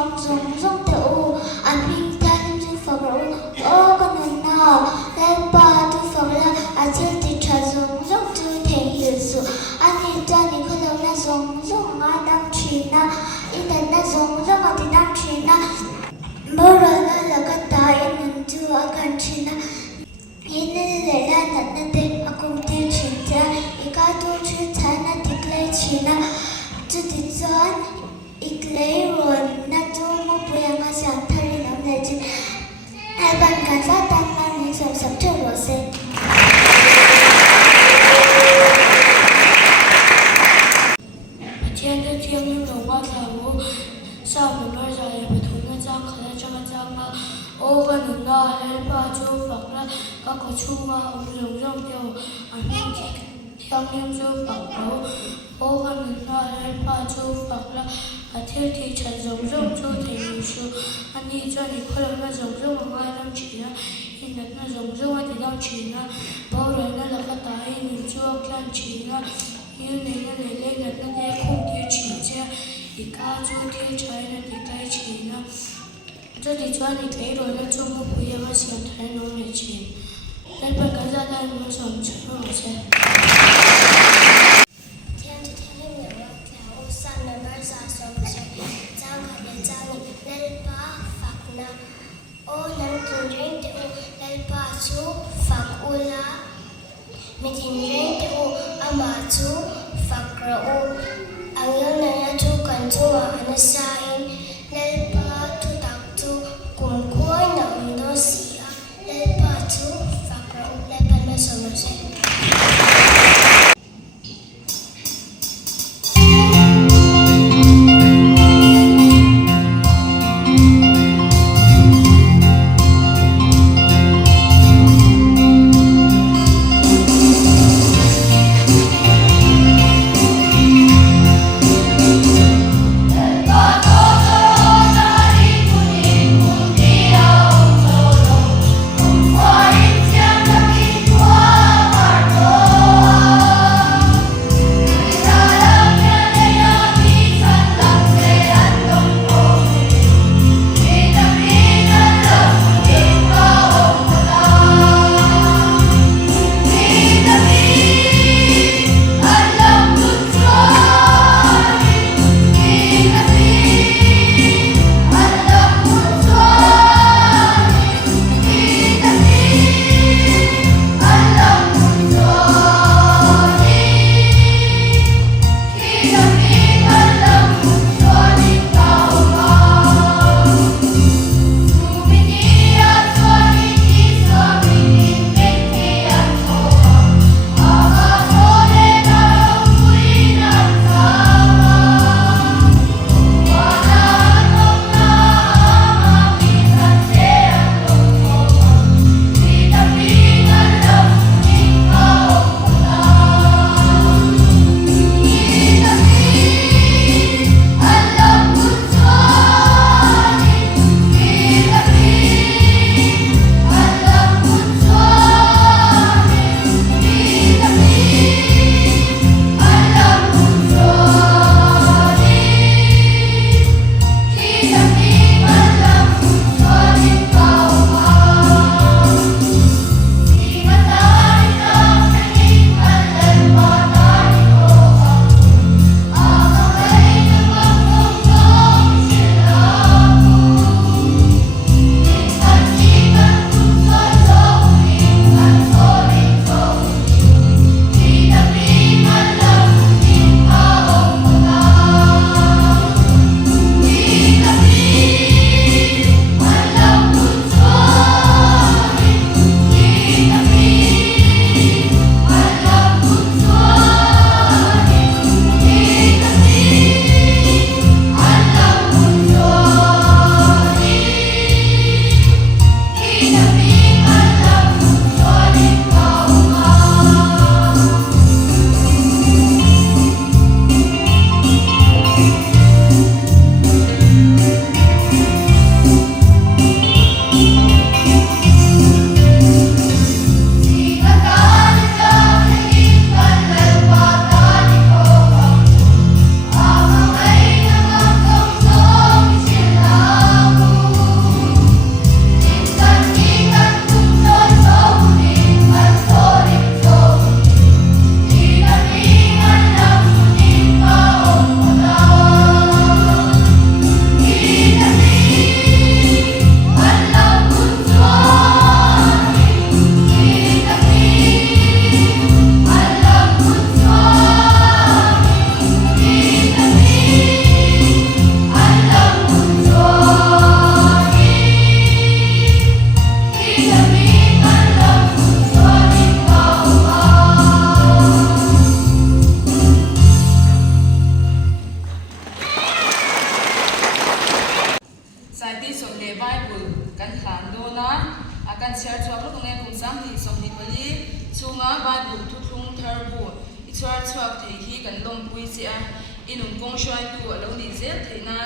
khom giống giống tiểu an minh ta lâm dư phật rũ ô con hồn nào lên ba tu phật la chưa thì trả giống giống tu thể hiểu sự an thì ta thì không lâu na giống giống ai đang chỉ na in thành na giống giống ai thì đang chỉ na mơ ra là cái tai mình chưa akan chỉ na in để là nát nát aku tiêu chỉ ra cái tu chữ thái na thì lấy chỉ na chú thì chọn ít lấy rồi na chú mua bùi ăn ngon sáng thay làm này chứ hai bạn cả sát tăng lên những sầm sầm chơi rồi xem天的天空中花彩无，上面那下也不同的张可能这么张啊，我可能那来把就放了，那个出啊，我们用就俺们天天就放了，我可能那来把就放了，天天成种种就挺有数，你这里可能那种种我爱当起啊，因为那种种我得当起啊，包人那个大一你就要看起啊。因为那来那些空调起价，一家就贴柴那地该钱啊，这里抓你给了那周末不要我想太农的钱，来把个热带我上车我先。天气天气热了，我上了那啥上不上？张开的张你来把发那，我能听见的来把手发乌拉。Metinjay tu amatu fakrau angin naya tu kantua anasain lalpa tu taktu kumkuai na undosia lalpa tu fakrau lalpa na somerset. Pathianni ni som le Bible kan thlan do na akan share chuak lo nge kum sam ni som ni pali chunga Bible thu thung thar bu I chuar chuak thei hi kan lom pui chi a inung kong shoi tu alo ni zel theina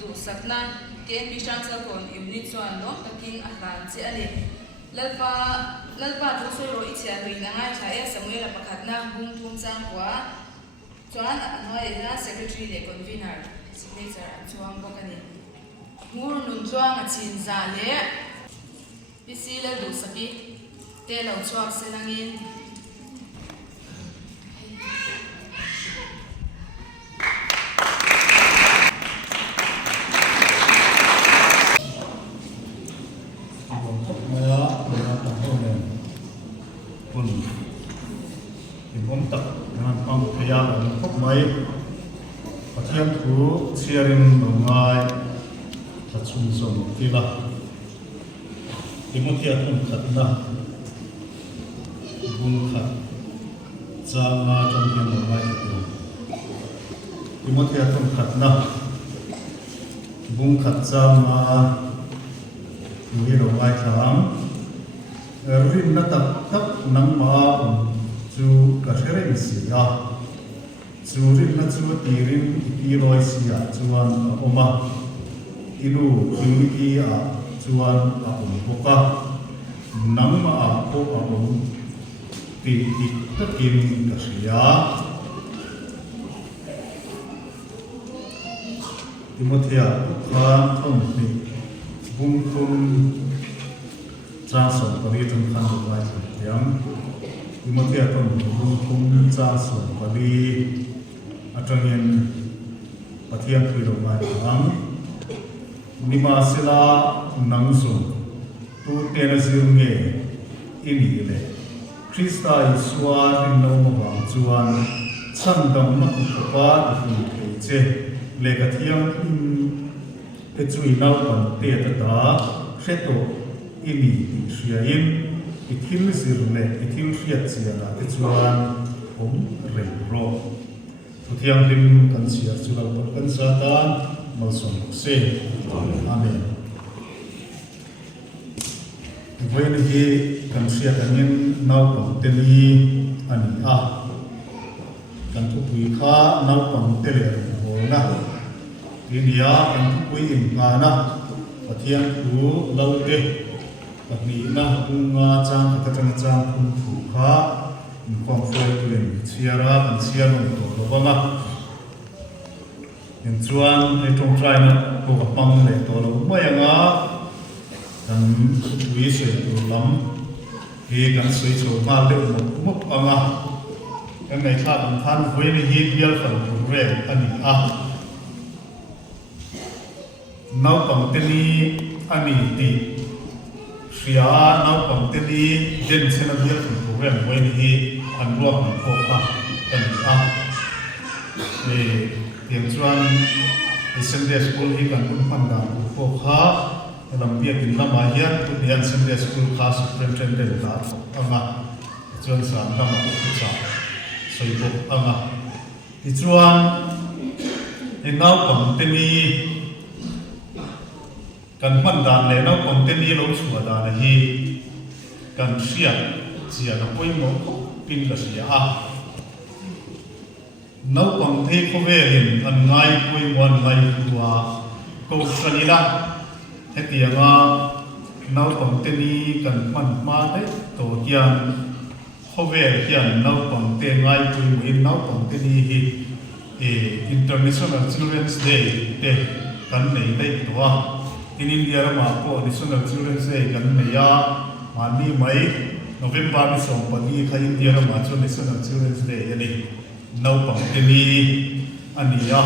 du sakna ken bi chang sa kon unit chuan lo takin a hlan chi ani lalpa tu soi ro I chia ri na ngai thae Samuel pakhat na bung thum chang kwa chuan anoi na secretary le convener signature chuang bokani ngur nun chuang a chin za le pisi le du saki te lo chuak senangin Pathianni sharing ngai thachun som kila ṭhenkhat na khat chama champion ngai ṭhenkhat na khat chama ni ro ngai thang rin na tak nang ma chu ka shereng sia churin na chu tirin ki roi sia chuan oma inu ki a chuan a boka nang ma a ko a ti takin ka sia Timothea kha thom ni bung thum cha so pari thum khan vai yang Timothea thom bung thum cha so pari atangin Pathianni ro mai ang nima sila nangsu tu terazir nge ini le Krista Iswa rinno ma chuan chandam na pa tu che le ka thiang te chui nau pan te ta hreto ini ria in ithil zir le ithil riat chia la te chuan om re ro Pathianni lim kan sia chulal kan satan malsom se amen when he kan sia kanin NAUPANGTE ni ani a kan thu pui kha NAUPANGTE le na India kan thu pui in na Pathianni laude ni na bunga chang katang chang thu kha inkhawm foi tuin chiara kan chian to lawanga in chuan e tong trai na ko ka pang le to lo mai anga kan wi se tu lam he kan soi cho ma le mo anga kan nei tha kan than voi ni hi bial kan program ani a NAUPANGTE ni ani ti ria NAUPANGTE ni den chena bial kan program voi ni hi an ruak an ko ka kan a tiang chuan Sunday school hi kan phan da ko kha lam bia tin lama hian tu hian Sunday school class superintendent da anga chuan sa lama ko cha soi ko anga ti chuan NAUPANGTE ni kan phan dan le NAUPANGTE ni lo chua da na hi kan sia chia na poi mo pin la sia a NAUPANGTE ko verin an ngai poi wan ngai tua ko sanila hetianga NAUPANGTE ni kan man ma te to kian ko ver kian NAUPANGTE ngai poi mo NAUPANGTE ni hi International Children's Day te kan nei dei to in India ma ko National Children's Day kan nei ya mani mai November ni som pagi kha India ma chu National Children's Day ani NAUPANGTE ni ania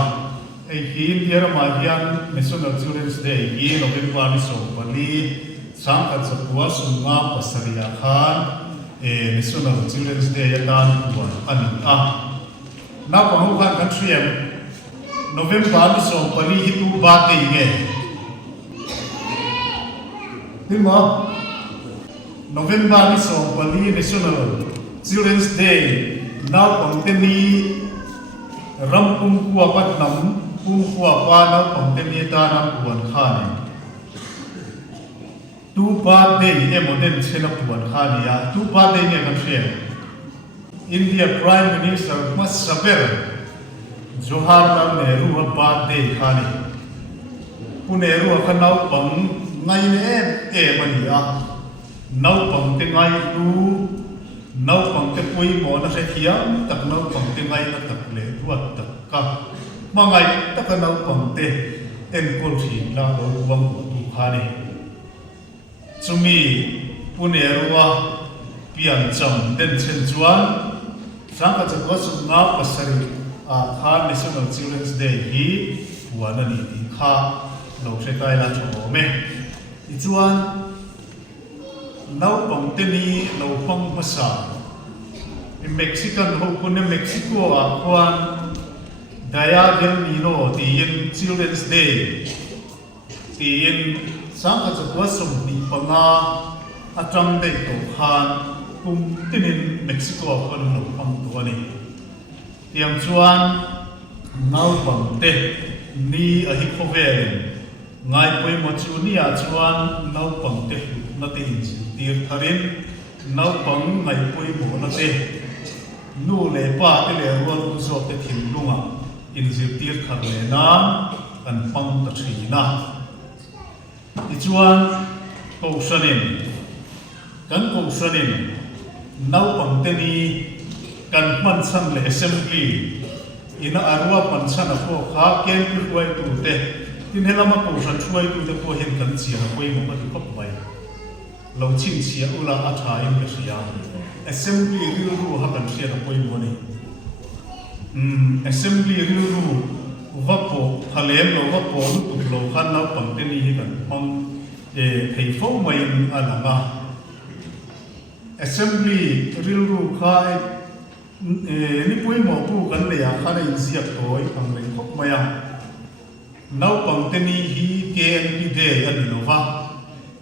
ei hi India ma hian National Children's Day hi November ni som pagi sangkat sapua sunga pasaria khan National Children's Day dan tuan ani a NAUPANGTE khan country November ni som pagi hi tu ba te nge Dima November ni som pali National Children's Day NAUPANGTE ni ram kuwa pat nam kuwa pa NAUPANGTE ni ta nam kuan kha ni tu birthday emoden chena puan khania tu birthday nge kan share India Prime Minister mas saber Jawaharlal Nehru birthday khani Nehru khanau pang ngai ne mania nau pang te ngai tu nau pang te pui mo na se thiam tak nau pang te ngai na tak le ruat tak ka mangai tak nau pang te en kol thi la do wang tu khani chumi Nehru pian cham den chen chuan sang ka chakwa su nga pasari khan National Children's Day hi puan ani ti kha lo se tai la chho me i chuan NAUPANGTE NI NAUPANG masa in Mexican ho kun Mexico kwan daya gel ni no ti in Children's Day ti in sang ka chakwa su ni panga atang dei to khan kum tinin Mexico kon NAUPANG to ani tiang chuan NAUPANGTE ni a hi khovelin ngai poi mo chu ni a chuan NAUPANGTE na te in tir tharin NAUPANG ngai poi mo na te nu le pa te le ro zo te thim lunga in zir tir khar le na kan pang ta thina ti chuan ko sanin NAUPANGTE ni kan man san le assembly ina arwa pan san a ko kha ken pi khoi tu te tin helama ko san chuai tu te ko hen kan chia koi mo ka khop bai lo chin chia ula a tha in ka sia assembly ru ha kan sia na koi mo ni assembly ru vapo halem lo vapo lu tu lo khan NAUPANGTE ni hi kan pang thei fo mai ananga assembly ru kha ni pui mo pu kan le ya khana in ziak toy ang le khop maya NAUPANGTE ni hi KNP day ani nova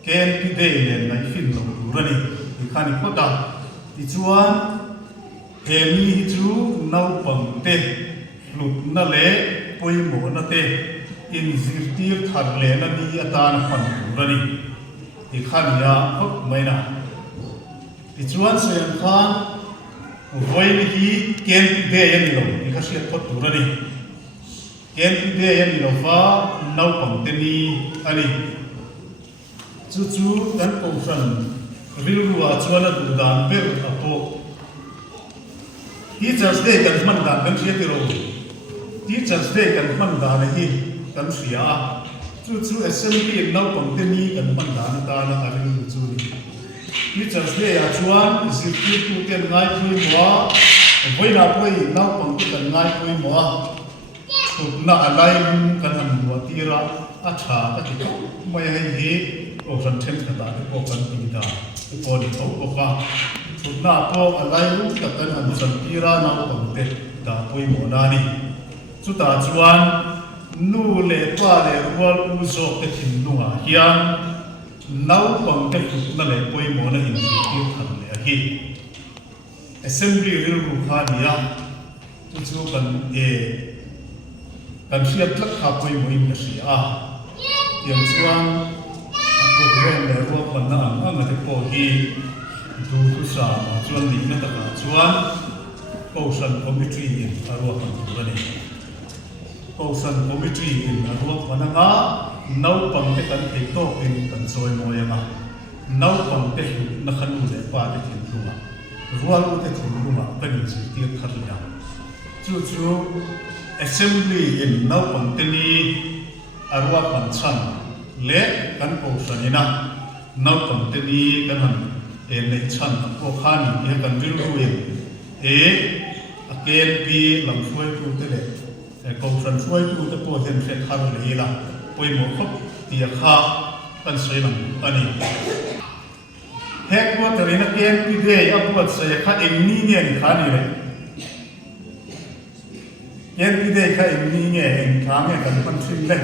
KNP day le nai fin lo rani i khani khota ti chuan he mi hi chu NAUPANGTE lut na le pui mo na te in zir tir thar le na ni atan phan rani i khani ya khop mai na ti chuan sen khan voi hi KNP day ani lo i kha sia khot tu rani KNP day ani lo fa NAUPANGTE ni ani chu kan ko san rilwa chuan du dan ber apo Teachers Day kan man dan kan sia ti ro Teachers Day kan man dan hi kan sia chu assembly NAUPANGTE ni kan man dan ta na aril chu ni Teachers Day a chuan zikti tu ken ngai pui mo voi na pui NAUPANGTE kan ngai pui mo thut na alai kan an wa tira a tha ka ti mai hi o san ṭhenkhat ta ko kan ti da ko ni ko ka thut na po alai ka kan an san tira NAUPANGTE ta pui mo na ni chu ta chuan nu le pa le wal u zo te thin lunga hian NAUPANGTE thut na le pui mo na in ti khan le hi assembly ru kha nia chu kan kan sia tlak kha pui mo in sia yang chuan program le ro man na ang te po hi du tu sa chuan ni na ta ka chuan Ocean Committee in arwa kan tu ni Ocean Committee in arwa mananga NAUPANGTE kan thei to in kan soi mo yanga NAUPANGTE na khanu le pa te thin lunga rual te thin lunga kan in chi ti khar ya chu assembly in NAUPANGTE ni arwa pan chan le kan ko sanina NAUPANGTE ni kan han le chan ko khani ya kan bil ruin a KNP lam fuai tu te le ko san fuai tu te po hen se khar le la poi mo khop ti kha kan sei lam ani headquarter in a KNP day upward se kha engni nge khani le KNP day kha engni nge eng thang nge kan pan thin le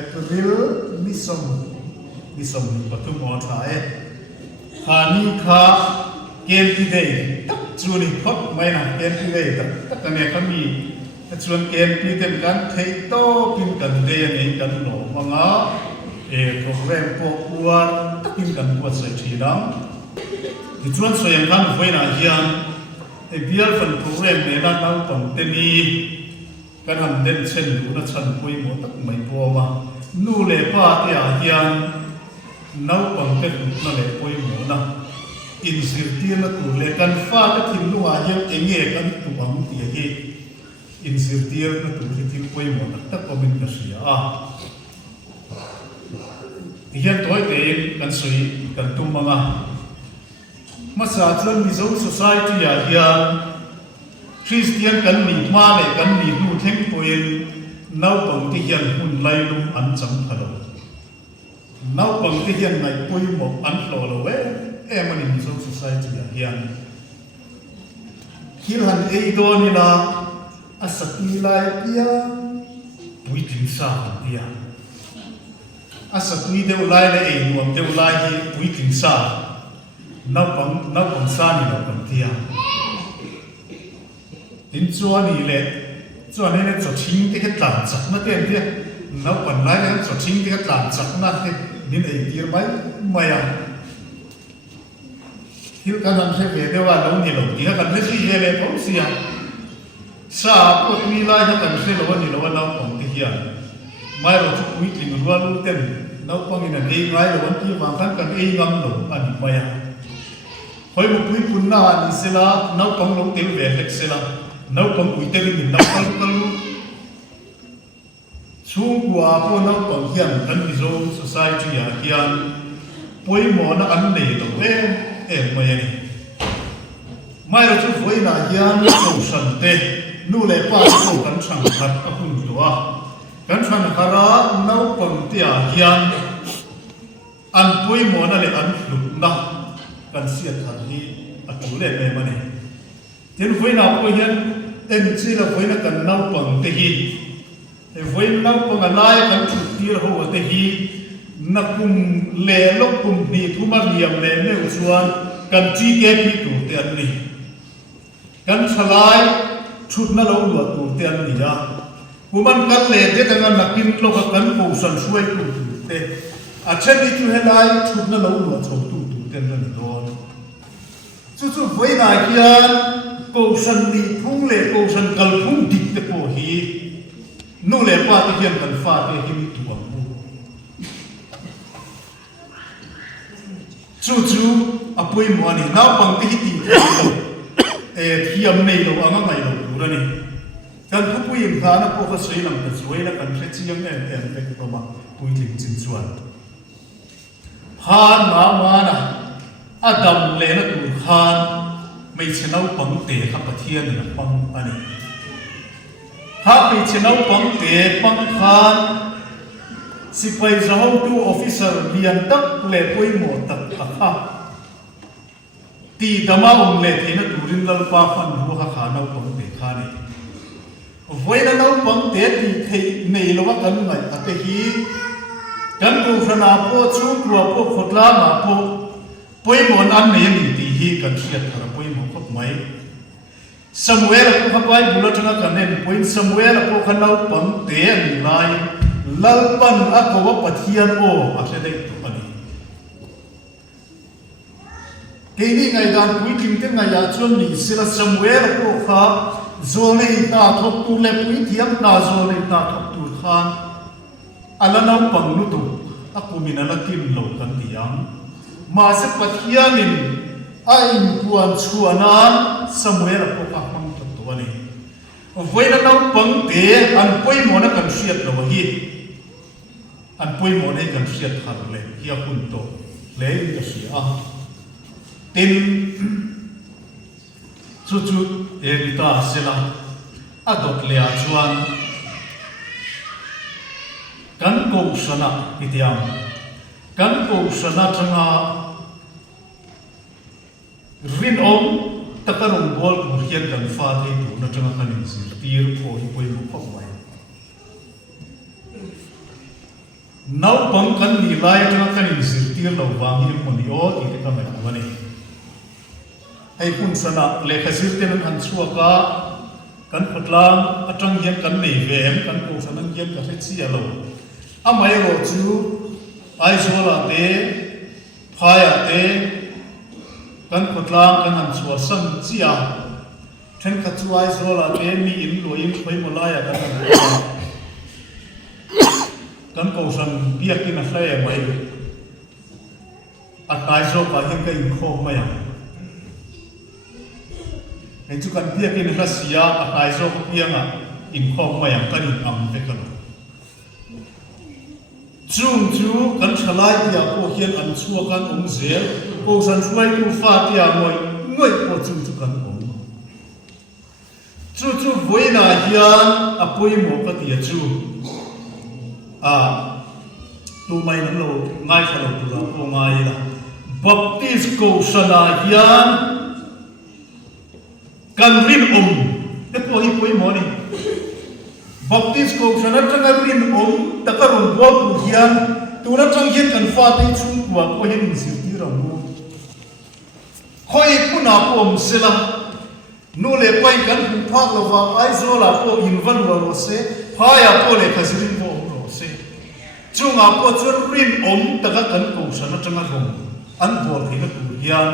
April misom patum o thae khani kha KNP day tak chuni khop mai na KNP day tak ne kami chuan KNP ten kan thei to pin kan de ani kan lo manga program ko uar takin kan buat sai thidang ti chuan soyang kan voina hian bial fan program ne na NAUPANGTE ni kan han den chen du na chan pui mo tak mai po ma nu le pa ti a hian NAUPANGTE na le pui mo na in sirtir na tu le kan fa ta thin lu a hian enge kan tu am ti hi in sirtir na tu thin pui mo tak ko min ka sia a hian toy te kan sui kan tu manga masa chuan mizo society ya hian Christian kan ni ma le kan ni nu theng poin NAUPANGTE hian hun lai lum an cham phalo NAUPANGTE hian ngai pui mo an hlo lo we emani mizo society ya hian hilhan ei do ni la asakni lai pia pui tin sa pia asakni deu lai le ei nuam deu lai hi pui tin sa NAUPANG sa ni lo kan tia in chuan ni le chuan ne cho thing te ka tlan chak na te tia NAUPANG lai le cho thing te ka tlan chak na te nin ei tir mai maya hil kan han se ve dewa lo ni lo ti kan le si ve le pom sia sa ko ni lai ha kan se lo ni lo NAUPANGTE hian mai ro chu pui tin ru lu ten NAUPANG in ei ngai lo an ti wang kan ei ngam lo an maya hoi mu pui pun na ni sela NAUPANG lo tel ve lek sela NAUPANG ui te min NAUPANG kalu chung kwa po NAUPANG hian kan mizo society ya hian poi mo na an nei lo mai ni mai ro chu voi na hian ko san te nu le pa ko kan chang khat a hun tua kan chan khara NAUPANGTE a hian an poi mo na le an hlup na kan siat khat hi a tu le me mani tin voi na po hian en chi la voi na kan NAUPANGTE hi e voi NAUPANG a lai kan thu tir ho te hi na kum le lok kum ni thuma liam le me chuan kan chi ke pi tu te an ni kan thalai thut na lo lu tu te an ni ya kuman kan le te kan na kin lo ka kan ko san suai tu te a chen ni tu helai thut na lo lu chho tu te an don chu voi na hian ko san ni phung le ko san kal phung dik te ko hi nu le pa te hian kan fa te hi ni tu am chu apoi mo ani NAUPANGTE hi ti thiam nei lo anga ngai lo tu rani kan pui im thana ko ka sei lam ta zuai la kan chiang em pe ko ma pui lim chin chuan han ma na adam le na tu khan mai NAUPANGTE kha Pathianni na pang ani ha mai NAUPANGTE pang khan sipai zaho tu officer lian tak le poi mo tak kha ti dama le thena turin lal pa khan ru kha NAUPANGTE kha ni voina NAUPANGTE ti thei nei lo wa kan ngai ate hi kan ku frana po chu tua po khotla ma po poi mo an nei ni ti hi kan siat thara poi mo khop mai Samuel ko kha pai bulat nga kan nen point Samuel ko kha NAUPANGTE ni lai lalpan ako wa Pathian o ase dei tu ani keini ngai dan pui kim te ngai ya chuan ni sila Samuel ko kha zolei ta thok tu le pui thiam na zolei ta thok tu khan ala NAUPANG nu tu aku minala kim lo kan tiang ma se Pathianin a in puan chuanan Samuel ko kha mang tu ani voina NAUPANGTE an poi mo na kan siat lo hi an poi mo nei kan siat khar le hi a hun to le ka sia tin chu evita sela adot le a chuan kan ko sana itiam kan ko sana thanga rin om takarong bol kurian kan fa thei tu na thanga kan sir tir ko hi poi mo khop mai NAUPANG kan ni lai thanga kan sir tir lo wang hi mo ni o ti ka mai awani ai kun sana le khasir ten an chuaka kan khotlang atang hian kan nei ve em kan ko sana hian ka se chi alo amai ro chu ai zola te phaya te kan khotlang kan han chua sam chia ṭhenkhat chu ai zola te mi in lo in khoi molaya kan kan ko san biakin a hlaya mai a tai zo ka hin ka inkhawm mai ai chu kan biakin hla sia a tai zo ka pianga inkhawm mai kan in am te kan chung chu kan thalai dia ko hian an chua kan zel ko san thlai tu fa tia ngoi ko chung chu kan chu voina hian a poimo ka tia chu tu mai nan lo ngai khalo tu la ko ngai la baptist ko sana hian kan rin te ko hi poimo ni baptist ko sana tanga rin takarun bo tu hian tu na chang hian kan fa te chung kwa ko hian sir ti ra mu khoi puna pom sela nu le pai kan hu phak lo wa ai zo la ko in van lo se phaya ko le khasirin bo lo se chunga po chur rin taka kan ko sana changa rom an bol thina tu hian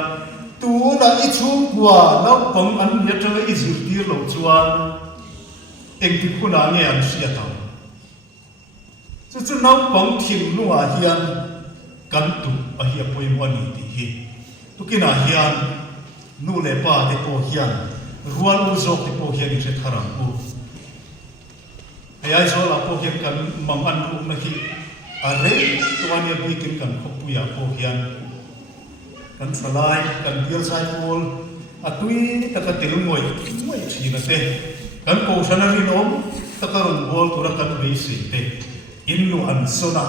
tu na I chung kwa na pang an ya changa I zir ti lo chuan eng ti khuna nge an sia ta chu na pang thim nu a hian kan tu a hi poi mo ni ti hi tu kina hian nu le pa te po hian rual u zok te po hian I se tharang u ai zo la po hian kan mam an u na hi a re tu an ya bi kin kan khopu ya po hian kan salai kan bial sai pol a tui taka tel ngoi thi na te kan ko sana rin takaron bol tu ra kan be si te in lu an sona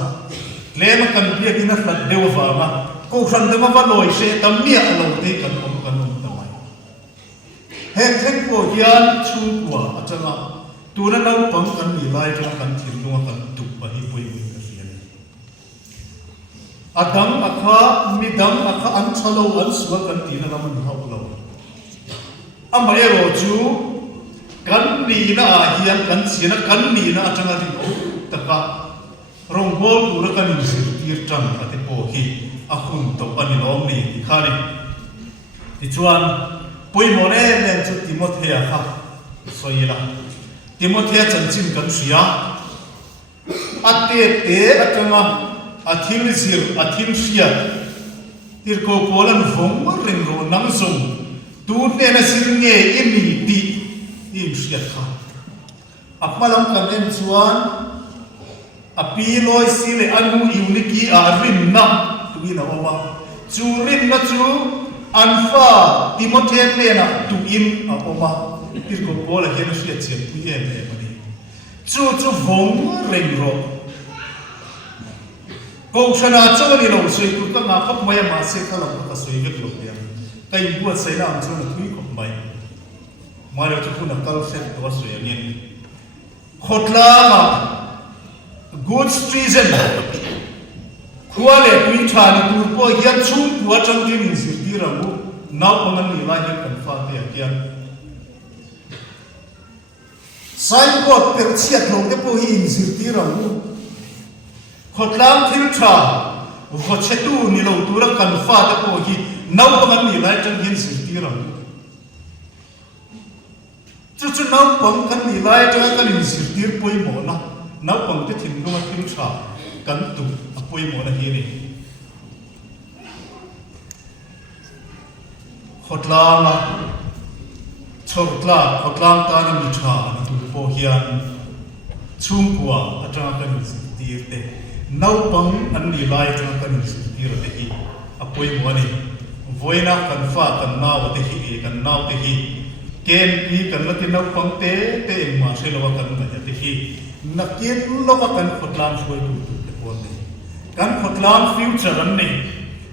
le ma kan bia kin a flat deu va ma ko san de ma va loi se tam mia a lo te kan ta mai hen ko hian chu kwa a changa tu na nau pang kan ni lai tang kan thil lu kan tu pa hi poi ni ka fian adang akha midang akha an chalo an suwa kan ti na man hau lo amai ro chu kan ni na hian kan sina kan ni na atanga ri taka rong bol tu ra kan sir tir tang ate po hi a khun to ani lom ni ti khani ti chuan poi mo ne nen chu timothea kha soila timothea chanchin kan sia ate te atanga athil zir athil sia tir ko polan vom ring ro nang sum tu ne na sir nge ini ti in sia kha apmalam kan en chuan api loi sile anu uniki a rin na tu ina oma chu rin na chu anfa timothea ne na tu in a oma tir ko pola hian sia chen pi em mani chu vom ring ro ko sana chawani lo soi tu ka nga khap mai ma se khala ka soi ge lo ya kai buat sai na am chu na thui ko mai ma lo chu na kal set to soi ngin khotla ma good treason khuale tui thani tu po hian chung tua chang tin in sir ti ra mu nau pangan ni lai kan fa te kian sai ko per chiat lo te po hi in sir ti ra mu khotlang thil tha ho chetu ni lo tu ra kan fa te po hi nau pangan ni lai chang hin sir ti ra mu chu nau pang kan ni lai chang kan in sir ti poi mo na nau pang te thin no thil tha kan tu apoi mo na hi ni khotlang khotlang ta na mi tha na tu po hian chung kwa atanga kan ti te nau pang an ni lai atanga kan ti ra te hi apoi mo ni voina kan fa kan naw te hi kan naw te hi ken pi kan la ti nau pang te ma se lo kan na te hi nakin lo kan khotlang shoi tu te po te kan khotlang future an ni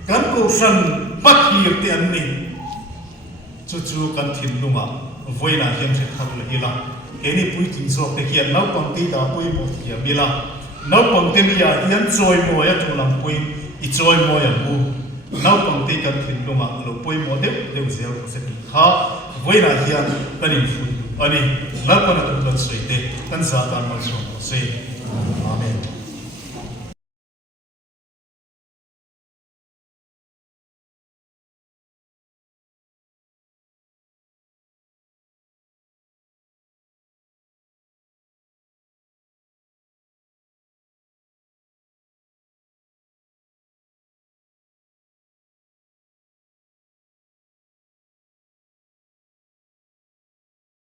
kan ko san pathir te an ni chu kan thin lunga voina hiam se khak la hila eni pui tin so te hian nau pang ti da pui mo hiam bila nau pang te mi ya hian choi mo ya tu lam pui I choi mo ya bu nau pang te kan thin lunga lo pui mo de zel ko se kha voina hian kan in fu ani la pa na tu kan sei te kan sa ta ma so se amen